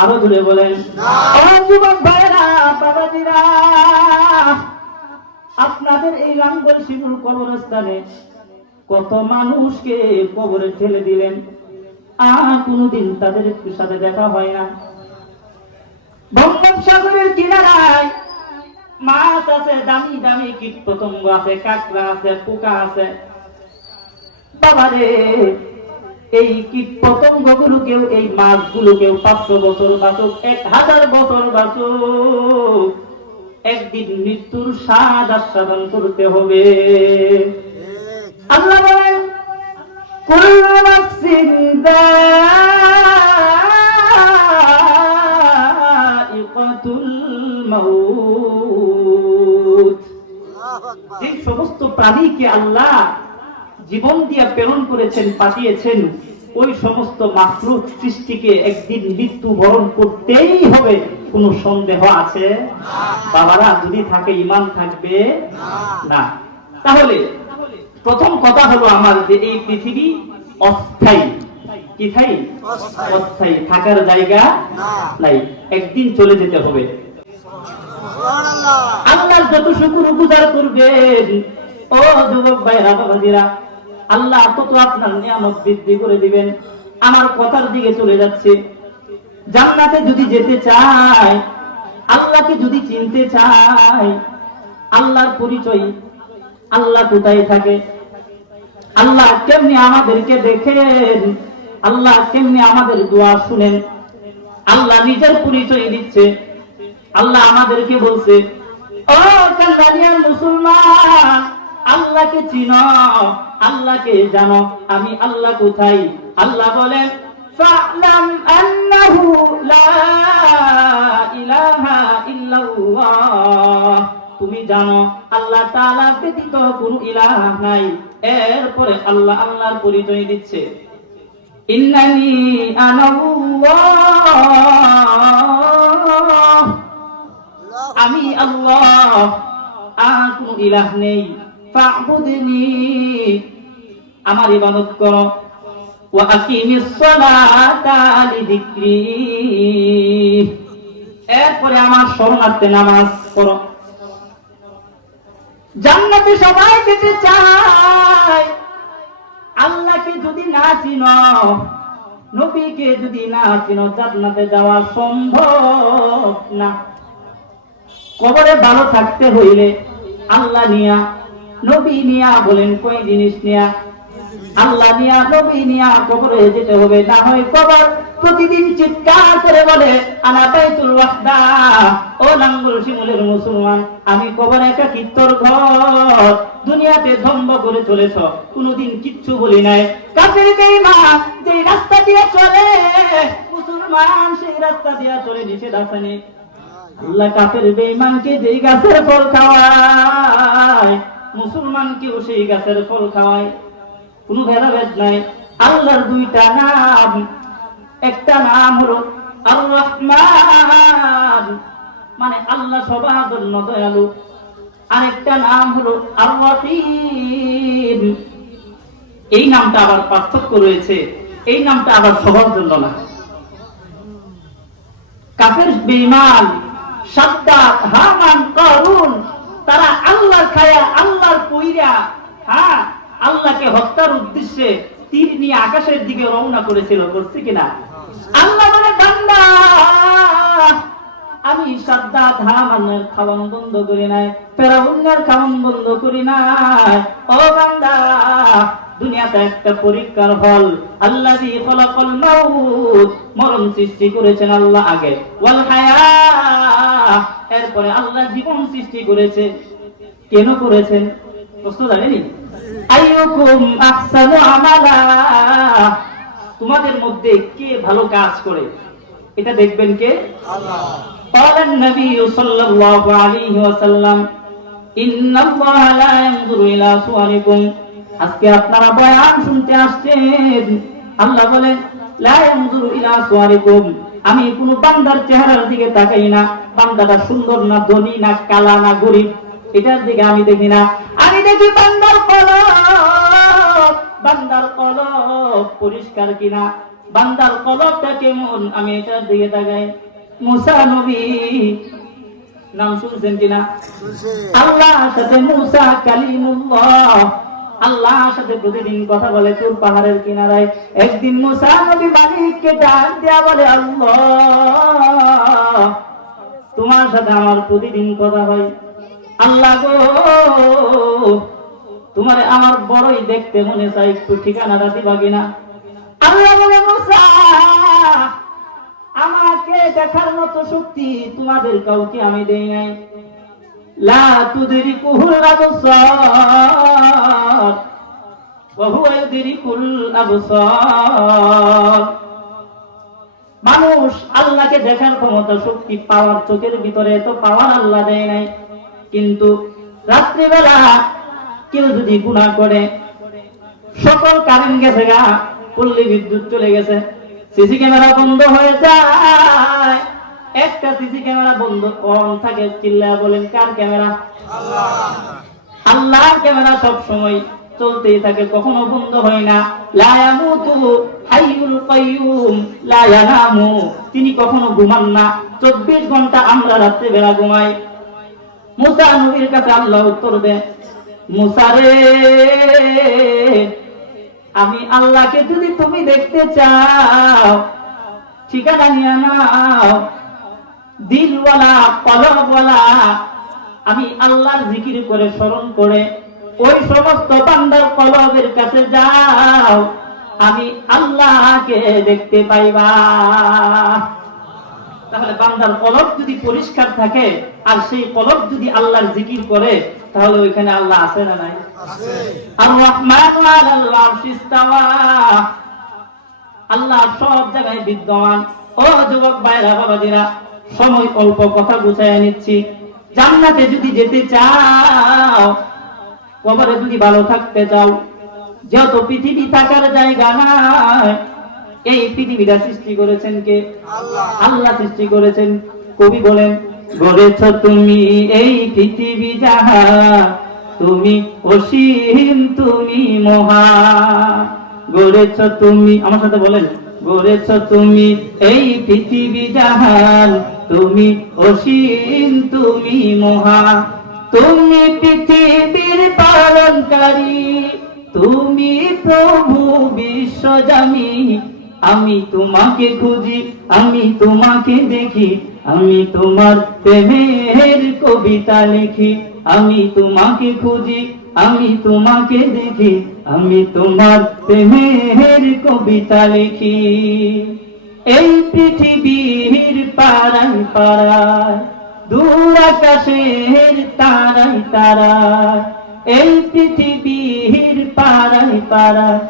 আরও জোরে বলেন। যুবক ভাইরা বাবাজিরা আপনাদের এই লাঙ্গল শিমুল কবরস্থানে কত মানুষকে কবরে ঠেলে দিলেন। আর কোনোদিন তাদের একটু সাথে দেখা হয় না। বঙ্গোপসাগরের কিনারায় মাছ আছে দামি দামি কীট পতঙ্গ আছে কাঁকড়া আছে পোকা আছে। বাবারে এই কীট পতঙ্গ গুলোকেও এই মাছগুলোকেও পাঁচশো বছর বাঁচুক এক হাজার বছর বাঁচুক। একদিন মৃত্যুর স্বাদ আস্বাদন করতে হবে। আল্লাহ বলেন কুল্লু নাফসিন যায়িকাতুল মাউত। যে সমস্ত প্রাণীকে আল্লাহ জীবন দিয়ে প্রেরণ করেছেন পাঠিয়েছেন ওই সমস্ত মাকলুক সৃষ্টিকে একদিন মৃত্যু বরণ করতেই হবে। কোনো সন্দেহ আছে? বাবারা যদি থাকে ইমান থাকবে? না। তাহলে প্রথম কথা হলো আমার যে এই পৃথিবী অস্থায়ী। কি থাই অস্থায়ী। থাকার জায়গা নাই। একদিন চলে যেতে হবে। আল্লাহর যত শুকুর গুজার করবেন ও যুবক ভাইরা বাবাজিরা আল্লাহ তত আপনার নিয়ামত বৃদ্ধি করে দিবেন? আমার কথার দিকে চলে যাচ্ছে। জান্নাতে যদি যেতে চায়, আল্লাহকে যদি চিনতে চায়, আল্লাহর পরিচয় আল্লাহ কোথায় থাকে? আল্লাহ কেমনি আমাদেরকে দেখেন? আল্লাহ কেমনি আমাদের দোয়া শুনেন? আল্লাহ নিজের পরিচয় দিচ্ছে। আল্লাহ আমাদেরকে বলছে, ও কান্দানিয়ার মুসলমান আল্লাহকে চিনো আল্লাহকে জানো আমি আল্লাহ কোথায় আল্লাহ বলেন فاعلم أنه لا إله إلا الله তুমি জানো আল্লাহ তাআলা ব্যতীত কোনো ইলাহ নাই এরপরে আল্লাহ আল্লাহর পরিচয় দিচ্ছে ইন্নানি আনাল্লাহ আমি আল্লাহ আর কোন ইলাহ নেই ফাবুদনি আমার ইবাদত করো। এরপরে আমার শরণার্থে নামাজ পড়ো। জান্নাতে সবাই যেতে চায়। আল্লাহকে যদি না চিনো, নবীকে যদি না চিনো, জান্নাতে যাওয়া সম্ভব না। কবরে ভালো থাকতে হইলে আল্লাহ নিয়া নবী নিয়া বলেন, কই জিনিস নিয়া? আল্লাহ নিয়া, নবী নিয়া, কবরে যেতে হবে। না হয় কবর প্রতিদিন চিৎকার করে বলে, আনা ও নাঙ্গল শিমুলের মুসলমান, আমি কবর একা কিত্তর ঘর, দুনিয়াতে ধম্ব করে চলেছ। কোনোদিন কিচ্ছু বলি নাই। কাফের রাস্তা দিয়ে চলে, মুসলমান সেই রাস্তা দিয়ে চলে নিষেধ আসেনি। আল্লাহ কাফের যেই গাছের ফল খাওয়ায় মুসলমানকেও সেই গাছের ফল খাওয়ায়? কোনো ভেদাভেদ নাই। আল্লাহর দুইটা নাম। একটা নাম হলো আর মানে আল্লাহ সবার জন্য দয়ালু। আরেকটা নাম হলো আর এই নামটা আবার পার্থক্য রয়েছে। এই নামটা আবার সবার জন্য না। কাফের বেঈমান সাদ্দাত হামান, কারুন তারা আল্লাহর খায়া আল্লাহর কইরা হ্যাঁ আল্লাহকে হত্যার উদ্দেশ্যে তীর নিয়ে আকাশের দিকে রওনা করেছিল, করছে কিনা? আল্লাহ বান্দা, আমি সাদ্দাত হামানের খাওয়ান বন্ধ করি নাই, ফেরাউনের খাওয়ান বন্ধ করি নাই। ও বান্দা, দুনিয়াতে একটা পরীক্ষার ফল আল্লাহ খলাকল মাউত, মরণ সৃষ্টি করেছেন আল্লাহ আগে। ওয়াল হায়া, এরপরে আল্লাহ জীবন সৃষ্টি করেছে। কেন করেছেন? প্রশ্ন জানেনি? আইয়ুকুম আহসানু আমালা তোমাদের মধ্যে কে ভালো কাজ করে এটা দেখবেন কে قال النبي صلى الله عليه وسلم إن الله لا ينظر إلى صوركم আজকে আপনারা বয়ান শুনতে আসছেন আল্লাহ বলেন লা ইয়ানজুরু ইলা সুওয়ারিকুম আমি কোন বান্দার চেহারার দিকে তাকাই না বান্দাটা সুন্দর না ধনী না কালা না গরিব এটার দিকে আমি দেখি না। আমি দেখি বান্দার কলব বান্দার কলব পরিষ্কার কিনা? বান্দার কলবটা কেমন? আমি এটার দিকে তাকাই। মুসা নবী নাম শুনছেন কিনা? আল্লাহর সাথে মুসা কালিমুল্লাহ আল্লাহর সাথে প্রতিদিন কথা বলে তোর পাহাড়ের কিনারায়। একদিন মুসা নবী মালিককে ডাক দেয়া বলে আল্লাহ তোমার সাথে আমার প্রতিদিন কথা হয়। আল্লাহ গো, তোমার আমার বড়ই দেখতে মনে চাই একটু ঠিকানাটা দিবা কিনা? আল্লাহ বলে আমাকে দেখার মতো শক্তি তোমাদের কাউকে আমি দেই নাই। লা তুদরিকুহুল আবসার, ওয়া হুয়া ইউদরিকুল আবসার। মানুষ আল্লাহকে দেখার ক্ষমতা, শক্তি পাওয়ার চোখের ভিতরে তো পাওয়ার আল্লাহ দেয় নাই। কিন্তু রাত্রিবেলা কেউ যদি গুণা করে, সকল কারেন্ট গেছে গা, পল্লী বিদ্যুৎ চলে গেছে। সিসি ক্যামেরা বন্ধ হয়ে যায়। একটা সিসি ক্যামেরা বন্ধ অন থাকে চিল্লা বলেন, কার ক্যামেরা? আল্লাহর ক্যামেরা সব সময় চলতেই থাকে, কখনো বন্ধ হয় না। লা ইয়ামুতু হাইয়ুল কাইয়ুম, লা ইয়ানামু। তিনি কখনো ঘুমান না। 24 ঘণ্টা আমরা রাত্রে বেলা ঘুমাই। মুসা নবীর কাছে আল্লাহ উত্তর দেয়, মুসা রে, আমি আল্লাহকে যদি তুমি দেখতে চাও, ঠিকানা নিয়ে নাও, দিলওয়ালা কলমওয়ালা আমি আল্লাহর জিকির করে স্মরণ করে ওই সমস্ত বান্দার কলবের কাছে যাও, আমি আল্লাহকে দেখতে পাইবা। তাহলে বান্দার কলব যদি পরিষ্কার থাকে আর সেই কলব যদি আল্লাহর জিকির করে তাহলে ওইখানে আল্লাহ আছে না নাই? আর রহমান আল্লাহ সব জায়গায় বিদ্যমান। ও যুবক ভাইরা বাবাজিরা সময় অল্প কথা গুছাইয়া নিচ্ছি। জান্নাতে যদি যেতে চাও কবরে যদি ভালো থাকতে চাও যত পৃথিবী থাকার জায়গা নাই এই পৃথিবীটা সৃষ্টি করেছেন কে? আল্লাহ। সৃষ্টি করেছেন। কবি বলেন গড়েছ তুমি এই পৃথিবী যাহা তুমি অসীম তুমি মহা। গড়েছ তুমি আমার সাথে বলেন গড়েছ তুমি এই পৃথিবী জাহান তুমি অসীম তুমি মহা। তুমি পৃথিবীর পালনকারী তুমি প্রভু বিশ্বজামি আমি তোমাকে খুঁজি, আমি তোমাকে দেখি, আমি তোমার প্রেমের কবিতা লিখি, আমি তোমাকে খুঁজি, আমি তোমাকে দেখি, আমি তোমার প্রেমের কবিতা লিখি। এই পৃথিবীর পাড়ায় পাড়ায়, দূর আকাশের তারাই তারায়, এই পৃথিবীর পাড়ায় পাড়ায়